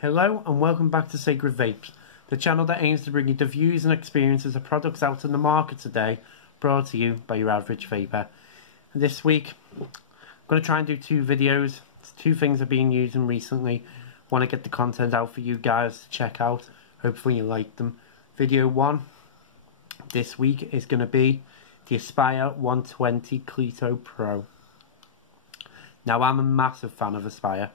Hello and welcome back to Sacred Vapes, the channel that aims to bring you the views and experiences of products out in the market today, brought to you by your average vapor. And this week, I'm going to try and do two videos. It's two things I've been using recently. Want to get the content out for you guys to check out. Hopefully you like them. Video 1 this week is going to be the Aspire 120 Cleito Pro. Now, I'm a massive fan of Aspire.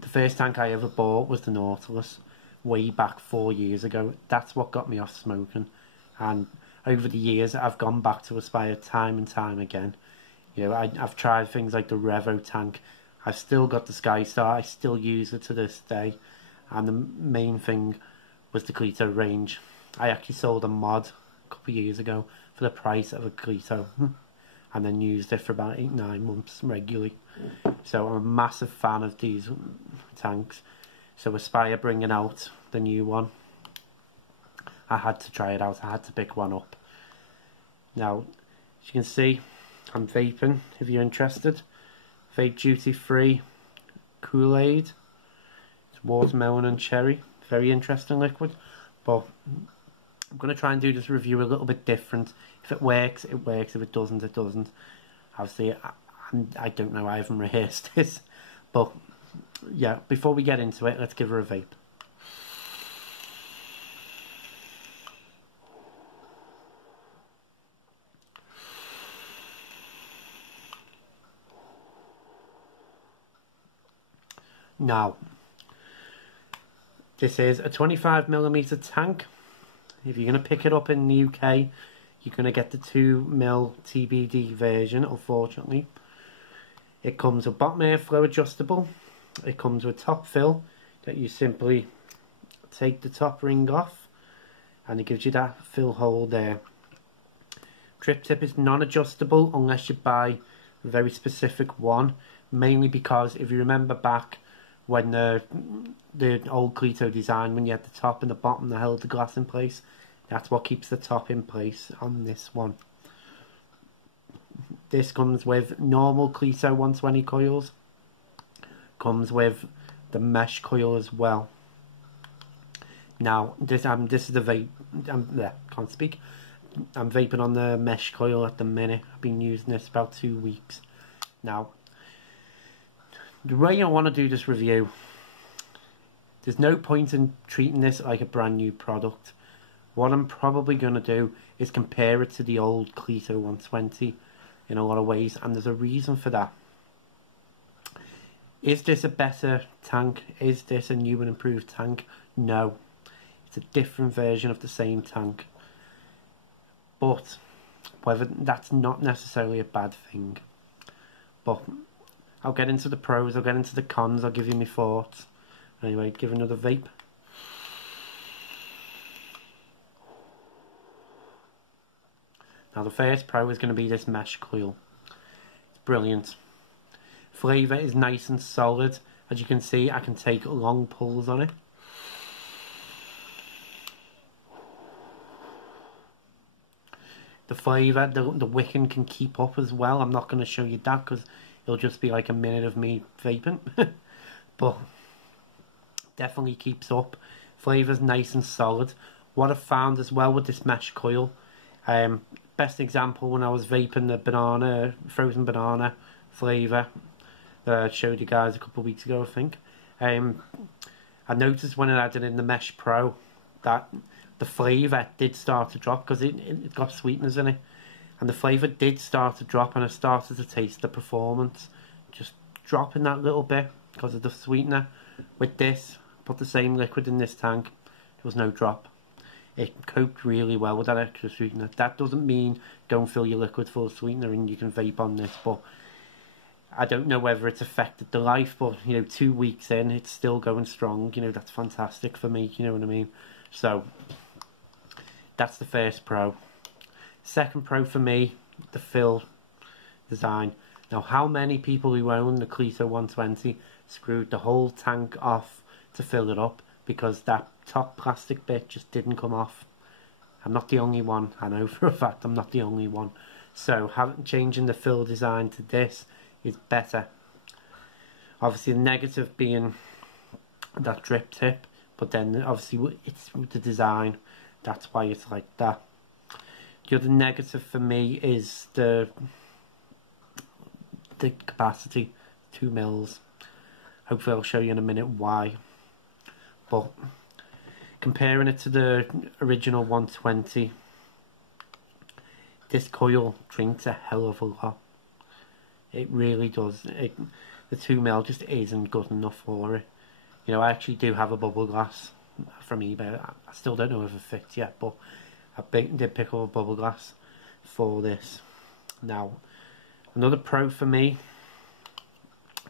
The first tank I ever bought was the Nautilus, way back 4 years ago. That's what got me off smoking. And over the years, I've gone back to Aspire time and time again. You know, I've tried things like the Revo tank. I've still got the Skystar. I still use it to this day. And the main thing was the Cleito range. I actually sold a mod a couple of years ago for the price of a Cleito. And then used it for about 8-9 months regularly. So I'm a massive fan of these tanks. So Aspire bringing out the new one, I had to try it out. I had to pick one up. Now, as you can see, I'm vaping if you're interested. Vape duty free Kool-Aid. It's watermelon and cherry. Very interesting liquid. But I'm going to try and do this review a little bit different. If it works, it works. If it doesn't, it doesn't. Obviously, I don't know. I haven't rehearsed this. But, yeah, before we get into it, let's give her a vape. Now, this is a 25mm tank. If you're going to pick it up in the UK, you're going to get the 2mm TBD version, unfortunately. It comes with bottom airflow adjustable. It comes with top fill that you simply take the top ring off and it gives you that fill hole there. Drip tip is non-adjustable unless you buy a very specific one, mainly because if you remember back when the old Cleito design, when you had the top and the bottom that held the glass in place, that's what keeps the top in place on this one. This comes with normal Cleito 120 coils. Comes with the mesh coil as well. Now, this is the vape. Can't speak. I'm vaping on the mesh coil at the minute. I've been using this about 2 weeks. Now, the way I want to do this review, there's no point in treating this like a brand new product. What I'm probably going to do is compare it to the old Cleito 120 in a lot of ways, and there's a reason for that. Is this a better tank? Is this a new and improved tank? No. It's a different version of the same tank. But whether that's not necessarily a bad thing. But I'll get into the pros, I'll get into the cons, I'll give you my thoughts. Anyway, give another vape. Now the first pro is going to be this mesh coil. It's brilliant. Flavour is nice and solid. As you can see, I can take long pulls on it. The flavour, the wicking can keep up as well. I'm not going to show you that because it'll just be like a minute of me vaping. But definitely keeps up. Flavour's nice and solid. What I've found as well with this mesh coil, best example when I was vaping the banana, frozen banana flavour that I showed you guys a couple of weeks ago, I think. I noticed when I added in the Mesh Pro that the flavour did start to drop because it got sweeteners in it. And the flavour did start to drop and I started to taste the performance just dropping that little bit because of the sweetener. With this, put the same liquid in this tank, there was no drop. It coped really well with that extra sweetener. That doesn't mean don't fill your liquid full of sweetener and you can vape on this, but I don't know whether it's affected the life, but you know, 2 weeks in, it's still going strong. You know, that's fantastic for me, you know what I mean? So, that's the first pro. Second pro for me, the fill design. Now, how many people who own the Cleito 120 screwed the whole tank off to fill it up because that top plastic bit just didn't come off? I'm not the only one. I know for a fact I'm not the only one. So, changing the fill design to this is better. Obviously, the negative being that drip tip, but then obviously it's the design, that's why it's like that. The other negative for me is the capacity, 2 mils. Hopefully I'll show you in a minute why. But comparing it to the original 120, this coil drinks a hell of a lot. It really does. The 2 mil just isn't good enough for it. You know, I actually do have a bubble glass from eBay. I still don't know if it fits yet, but I did pick up a bubble glass for this. Now, another pro for me,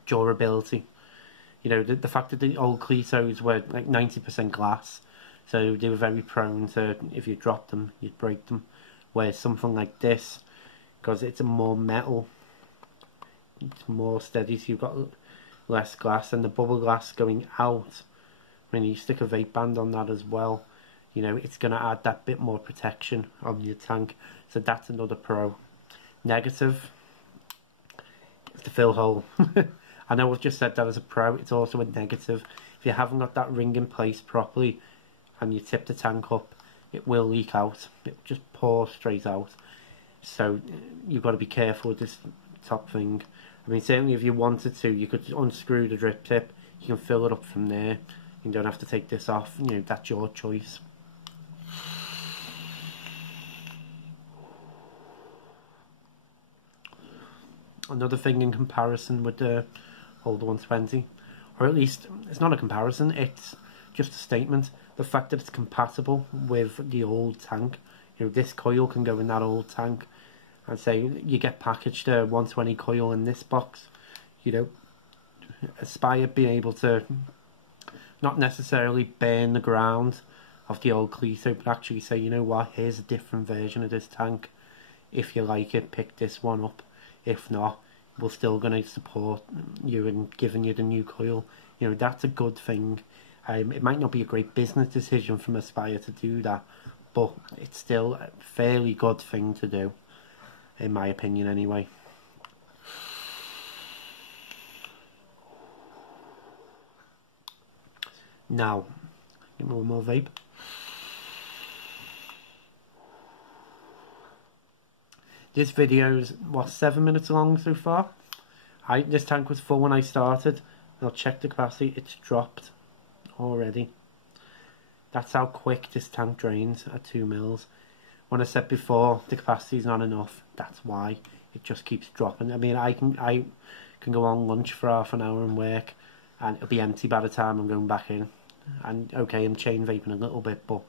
durability. You know, the fact that the old Cleitos were like 90% glass, so they were very prone to, if you drop them, you'd break them. Whereas something like this, because it's a more metal, it's more steady, so you've got less glass, and the bubble glass going out, when you stick a vape band on that as well, you know, it's going to add that bit more protection on your tank. So that's another pro. Negative, it's the fill hole. I know I've just said that as a pro, it's also a negative. If you haven't got that ring in place properly and you tip the tank up, it will leak out. It will just pour straight out. So you've got to be careful with this top thing. I mean, certainly if you wanted to, you could unscrew the drip tip, you can fill it up from there. You don't have to take this off, you know, that's your choice. Another thing in comparison with the older 120, or at least it's not a comparison, it's just a statement. The fact that it's compatible with the old tank. You know, this coil can go in that old tank. I'd say you get packaged a 120 coil in this box. You know, Aspire being able to not necessarily burn the ground of the old Cleito, but actually say, you know what, here's a different version of this tank. If you like it, pick this one up. If not, we're still going to support you and giving you the new coil. You know, that's a good thing. It might not be a great business decision from Aspire to do that, but it's still a fairly good thing to do, in my opinion anyway. Now, give me one more vape. This video's, what, 7 minutes long so far? This tank was full when I started. I'll check the capacity, it's dropped already. That's how quick this tank drains at 2 mils. When I said before the capacity's not enough, that's why. It just keeps dropping. I mean, I can go on lunch for half an hour and work, and it'll be empty by the time I'm going back in. And okay, I'm chain vaping a little bit, but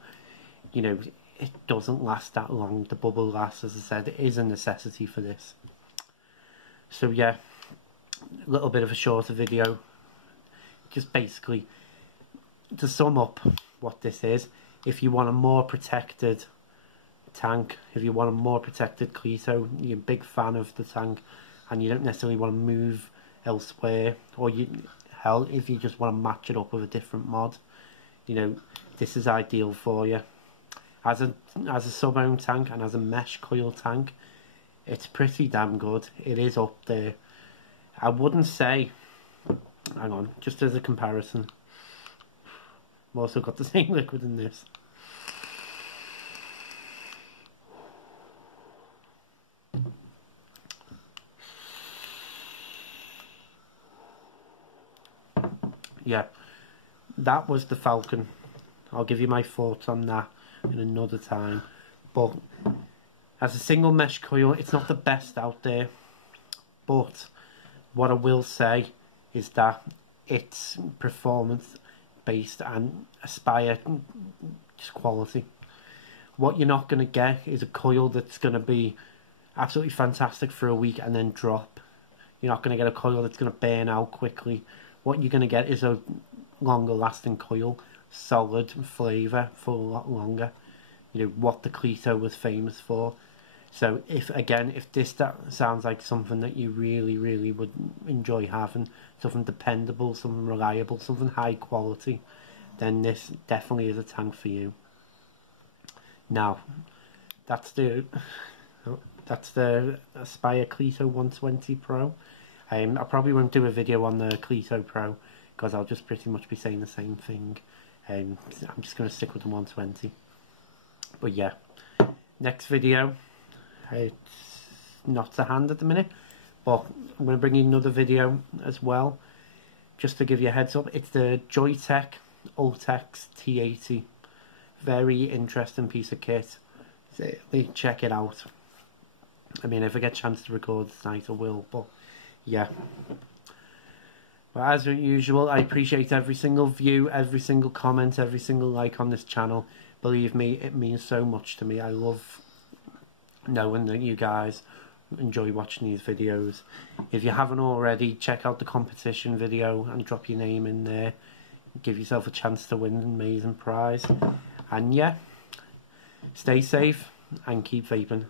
you know, it doesn't last that long. The bubble glass, as I said, is a necessity for this. So yeah, a little bit of a shorter video. Just basically, to sum up what this is, if you want a more protected tank, if you want a more protected Cleito, you're a big fan of the tank, and you don't necessarily want to move elsewhere, or hell, if you just want to match it up with a different mod, you know, this is ideal for you. As a sub-ohm tank and as a mesh coil tank, it's pretty damn good. It is up there. I wouldn't say, hang on, just as a comparison, I've also got the same liquid in this. Yeah, that was the Falcon. I'll give you my thoughts on that in another time. But as a single mesh coil, it's not the best out there. But what I will say is that it's performance based and Aspire just quality. What you're not going to get is a coil that's going to be absolutely fantastic for a week and then drop. You're not going to get a coil that's going to burn out quickly. What you're going to get is a longer lasting coil, solid flavour for a lot longer. You know, what the Cleito was famous for. So if this sounds like something that you really would enjoy having, something dependable, something reliable, something high quality, then this definitely is a tank for you. Now, that's the Aspire Cleito 120 Pro. I probably won't do a video on the Cleito Pro because I'll just pretty much be saying the same thing. I'm just going to stick with the 120. But yeah, next video, it's not to hand at the minute, but I'm going to bring you another video as well, just to give you a heads up. It's the Joytech Ultex T80. Very interesting piece of kit. So check it out. I mean, if I get a chance to record tonight, I will. But yeah. But as usual, I appreciate every single view, every single comment, every single like on this channel. Believe me, it means so much to me. I love knowing that you guys enjoy watching these videos. If you haven't already, check out the competition video and drop your name in there. Give yourself a chance to win an amazing prize. And yeah, stay safe and keep vaping.